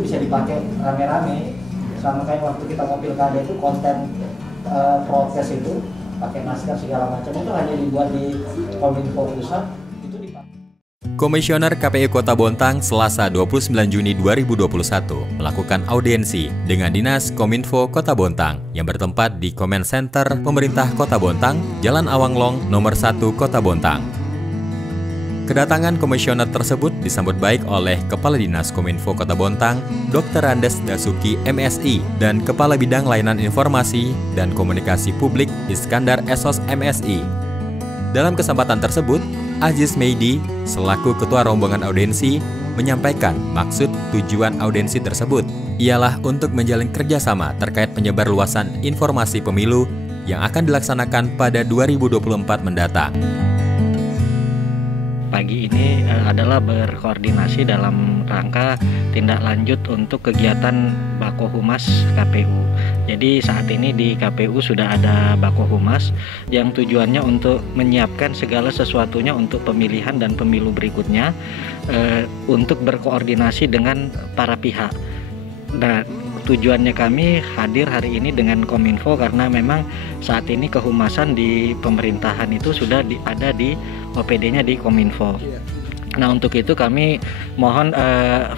itu bisa dipakai rame-rame. Sama kayak waktu kita mau pilkada itu konten prokes itu pakai masker segala macam itu hanya dibuat di Kominfo pusat itu dipakai. Komisioner KPU Kota Bontang Selasa 29 Juni 2021 melakukan audiensi dengan Dinas Kominfo Kota Bontang yang bertempat di Comment Center Pemerintah Kota Bontang, Jalan Awanglong, Nomor 1 Kota Bontang. Kedatangan komisioner tersebut disambut baik oleh Kepala Dinas Kominfo Kota Bontang, Dr. Andes Dasuki MSI, dan Kepala Bidang Layanan Informasi dan Komunikasi Publik Iskandar Esos MSI. Dalam kesempatan tersebut, Aziz Meidi, selaku Ketua Rombongan Audiensi, menyampaikan maksud tujuan audiensi tersebut ialah untuk menjalin kerjasama terkait penyebarluasan informasi pemilu yang akan dilaksanakan pada 2024 mendatang. Pagi ini adalah berkoordinasi dalam rangka tindak lanjut untuk kegiatan Bako Humas KPU. Jadi saat ini di KPU sudah ada Bako Humas yang tujuannya untuk menyiapkan segala sesuatunya untuk pemilihan dan pemilu berikutnya, untuk berkoordinasi dengan para pihak. Nah, tujuannya kami hadir hari ini dengan Kominfo karena memang saat ini kehumasan di pemerintahan itu sudah ada di OPD-nya di Kominfo. Nah, untuk itu kami mohon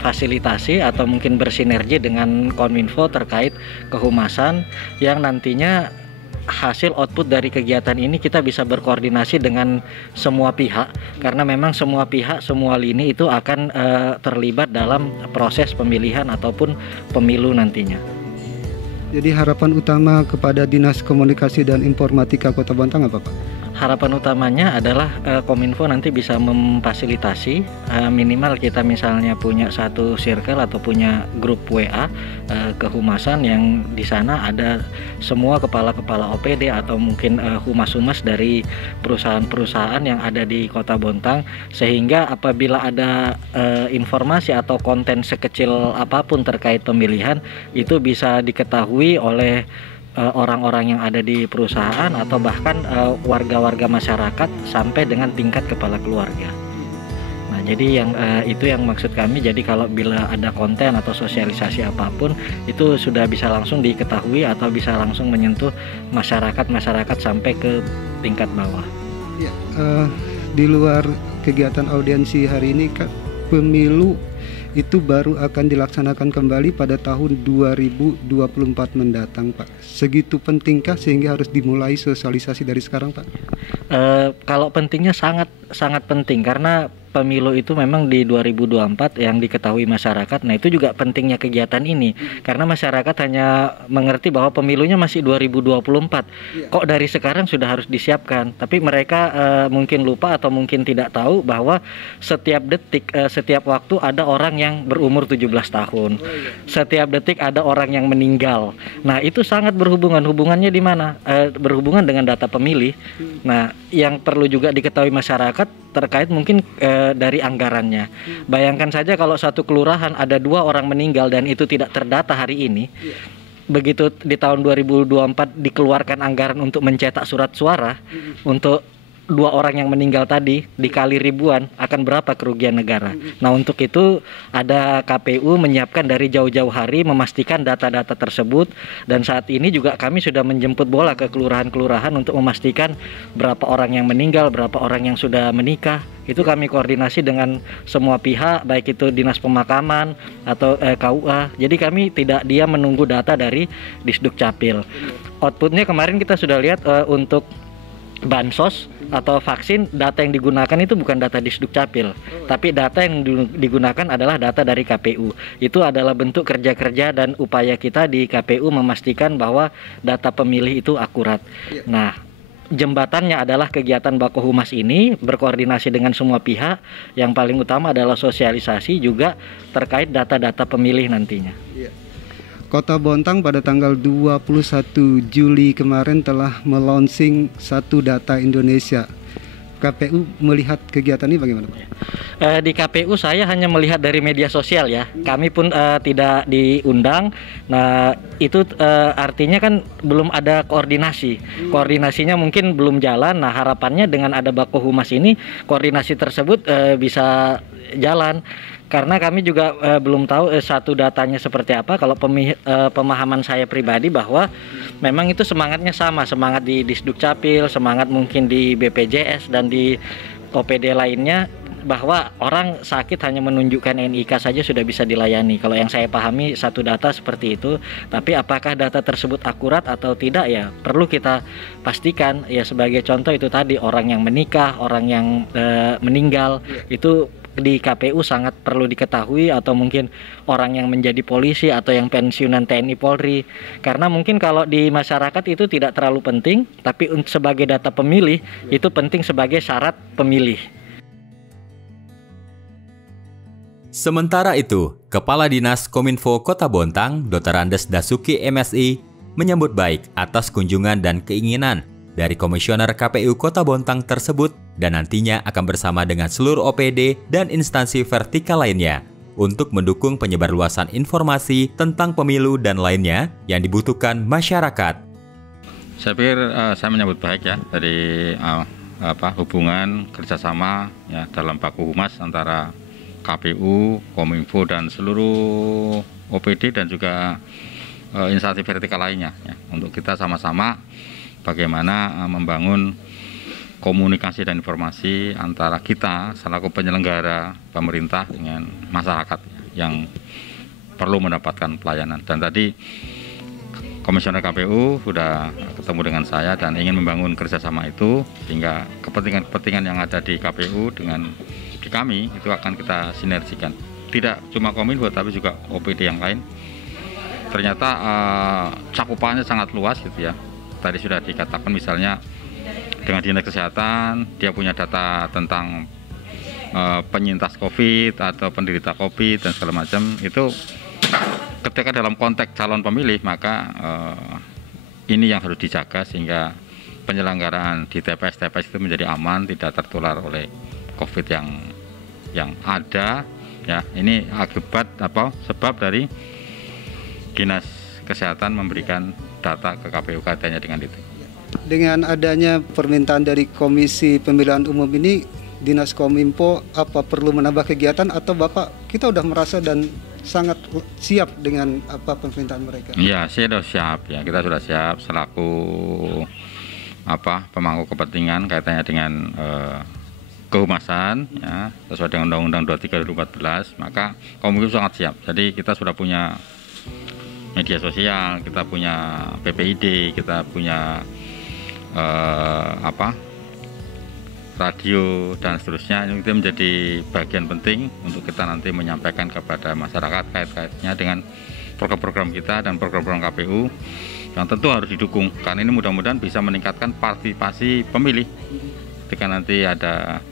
fasilitasi atau mungkin bersinergi dengan Kominfo terkait kehumasan yang nantinya hasil output dari kegiatan ini kita bisa berkoordinasi dengan semua pihak karena memang semua pihak, semua lini itu akan terlibat dalam proses pemilihan ataupun pemilu nantinya. Jadi harapan utama kepada Dinas Komunikasi dan Informatika Kota Bontang apa, Pak? Harapan utamanya adalah Kominfo nanti bisa memfasilitasi minimal kita misalnya punya satu circle atau punya grup WA kehumasan yang di sana ada semua kepala-kepala OPD atau mungkin humas-humas dari perusahaan-perusahaan yang ada di Kota Bontang, sehingga apabila ada informasi atau konten sekecil apapun terkait pemilihan itu bisa diketahui oleh orang-orang yang ada di perusahaan atau bahkan warga-warga masyarakat sampai dengan tingkat kepala keluarga. Nah, jadi itu yang maksud kami. Jadi kalau bila ada konten atau sosialisasi apapun itu sudah bisa langsung diketahui atau bisa langsung menyentuh masyarakat sampai ke tingkat bawah. Ya, di luar kegiatan audiensi hari ini, Kak, pemilu itu baru akan dilaksanakan kembali pada tahun 2024 mendatang, Pak. Segitu pentingkah sehingga harus dimulai sosialisasi dari sekarang, Pak? Kalau pentingnya sangat penting karena pemilu itu memang di 2024 yang diketahui masyarakat. Nah, itu juga pentingnya kegiatan ini karena masyarakat hanya mengerti bahwa pemilunya masih 2024. Kok dari sekarang sudah harus disiapkan? Tapi mereka mungkin lupa atau mungkin tidak tahu bahwa setiap detik, setiap waktu ada orang yang berumur 17 tahun. Setiap detik ada orang yang meninggal. Nah, itu sangat berhubungan. Hubungannya di mana? Berhubungan dengan data pemilih. Nah, yang perlu juga diketahui masyarakat terkait mungkin dari anggarannya. Bayangkan saja kalau satu kelurahan ada 2 orang meninggal dan itu tidak terdata hari ini. Begitu di tahun 2024 dikeluarkan anggaran untuk mencetak surat suara untuk 2 orang yang meninggal tadi dikali ribuan, akan berapa kerugian negara. Nah, untuk itu ada KPU menyiapkan dari jauh-jauh hari memastikan data-data tersebut, dan saat ini juga kami sudah menjemput bola ke kelurahan-kelurahan untuk memastikan berapa orang yang meninggal, berapa orang yang sudah menikah. Itu kami koordinasi dengan semua pihak, baik itu Dinas Pemakaman atau KUA. Jadi kami tidak diam menunggu data dari Disduk Capil. Outputnya kemarin kita sudah lihat untuk bansos atau vaksin, data yang digunakan itu bukan data Disduk Capil, tapi data yang digunakan adalah data dari KPU. Itu adalah bentuk kerja-kerja dan upaya kita di KPU memastikan bahwa data pemilih itu akurat. Nah, jembatannya adalah kegiatan Bako Humas ini berkoordinasi dengan semua pihak. Yang paling utama adalah sosialisasi juga terkait data-data pemilih nantinya. Kota Bontang pada tanggal 21 Juli kemarin telah melaunching satu data Indonesia. KPU melihat kegiatan ini bagaimana, Pak? Di KPU saya hanya melihat dari media sosial ya. Kami pun tidak diundang. Nah, itu artinya kan belum ada koordinasi. Koordinasinya mungkin belum jalan. Nah, harapannya dengan ada Bako Humas ini koordinasi tersebut bisa jalan. karena kami juga belum tahu satu datanya seperti apa. Kalau pemahaman saya pribadi bahwa memang itu semangatnya sama, semangat di Disdukcapil, semangat mungkin di BPJS dan di OPD lainnya, bahwa orang sakit hanya menunjukkan NIK saja sudah bisa dilayani. Kalau yang saya pahami satu data seperti itu, tapi apakah data tersebut akurat atau tidak ya perlu kita pastikan. Ya sebagai contoh itu tadi, orang yang menikah, orang yang meninggal itu di KPU sangat perlu diketahui, atau mungkin orang yang menjadi polisi atau yang pensiunan TNI Polri. Karena mungkin kalau di masyarakat itu tidak terlalu penting, tapi sebagai data pemilih itu penting sebagai syarat pemilih. Sementara itu, Kepala Dinas Kominfo Kota Bontang, Dr. Andes Dasuki MSI, menyambut baik atas kunjungan dan keinginan dari Komisioner KPU Kota Bontang tersebut dan nantinya akan bersama dengan seluruh OPD dan instansi vertikal lainnya untuk mendukung penyebarluasan informasi tentang pemilu dan lainnya yang dibutuhkan masyarakat. Saya pikir saya menyambut baik ya dari hubungan kerjasama ya dalam baku humas antara KPU, Kominfo dan seluruh OPD dan juga instansi vertikal lainnya ya, untuk kita sama-sama bagaimana membangun komunikasi dan informasi antara kita selaku penyelenggara pemerintah dengan masyarakat yang perlu mendapatkan pelayanan. Dan tadi Komisioner KPU sudah ketemu dengan saya dan ingin membangun kerjasama itu sehingga kepentingan-kepentingan yang ada di KPU dengan di kami itu akan kita sinergikan. Tidak cuma Kominfo tapi juga OPD yang lain. Ternyata cakupannya sangat luas gitu ya. Tadi sudah dikatakan misalnya dengan Dinas Kesehatan dia punya data tentang penyintas COVID atau penderita COVID dan segala macam. Itu ketika dalam konteks calon pemilih maka ini yang harus dijaga sehingga penyelenggaraan di TPS itu menjadi aman, tidak tertular oleh COVID yang ada ya. Ini akibat sebab dari Dinas Kesehatan memberikan data ke KPU katanya dengan itu. Dengan adanya permintaan dari Komisi Pemilihan Umum ini, Dinas Kominfo apa perlu menambah kegiatan atau Bapak kita udah merasa dan sangat siap dengan permintaan mereka? Iya, saya sudah siap ya. Kita sudah siap selaku pemangku kepentingan kaitannya dengan kehumasan ya, sesuai dengan Undang-Undang 23 2014, maka Kominfo sangat siap. Jadi kita sudah punya media sosial, kita punya PPID, kita punya radio dan seterusnya. Itu menjadi bagian penting untuk kita nanti menyampaikan kepada masyarakat kait-kaitnya dengan program-program kita dan program-program KPU yang tentu harus didukung karena ini mudah-mudahan bisa meningkatkan partisipasi pemilih ketika nanti ada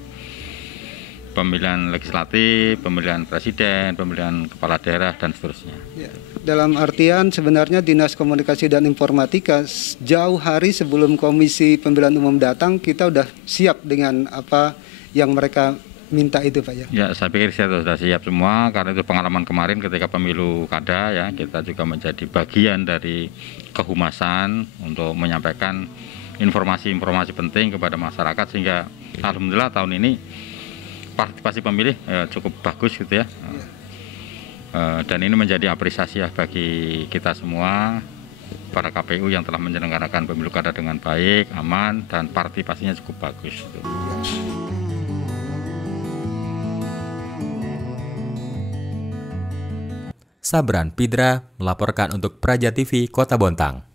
pemilihan legislatif, pemilihan presiden, pemilihan kepala daerah dan seterusnya. Ya, dalam artian sebenarnya Dinas Komunikasi dan Informatika jauh hari sebelum Komisi Pemilihan Umum datang kita udah siap dengan apa yang mereka minta itu Pak ya? Ya, saya pikir saya sudah siap semua karena itu pengalaman kemarin ketika pemilu kada ya, kita juga menjadi bagian dari kehumasan untuk menyampaikan informasi-informasi penting kepada masyarakat sehingga alhamdulillah tahun ini partisipasi pemilih cukup bagus gitu ya. Dan ini menjadi apresiasi ya bagi kita semua para KPU yang telah menyelenggarakan pemilu kada dengan baik, aman dan partisipasinya cukup bagus gitu. Sabran Pidra melaporkan untuk Praja TV Kota Bontang.